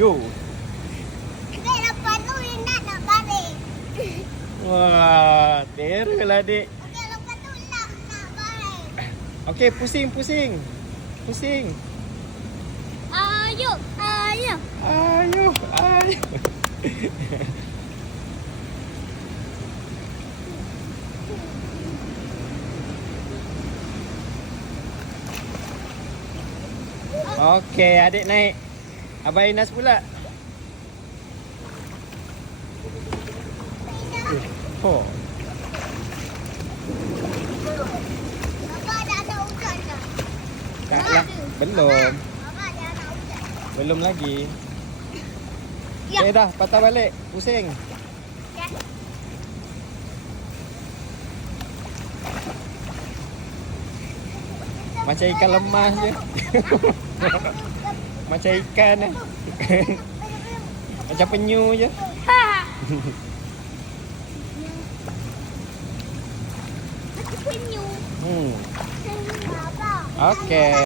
Yo. Adik lepas tu nak balik. Wah, terror lah adik. Okey, lepas tu nak balik. Okey, pusing. Ayo. Ayo. Okey, adik naik. Abang Inas pula. Oh. Abang dah ada hujan dah. Tak lah. Belum. Abang dah ada hujan. Belum lagi. Ya. Dah, patah balik. Pusing. Ya. Macam ikan lemas je. Macam ikan eh. Macam penyu je. Penyu. Hmm. Abang. Okey.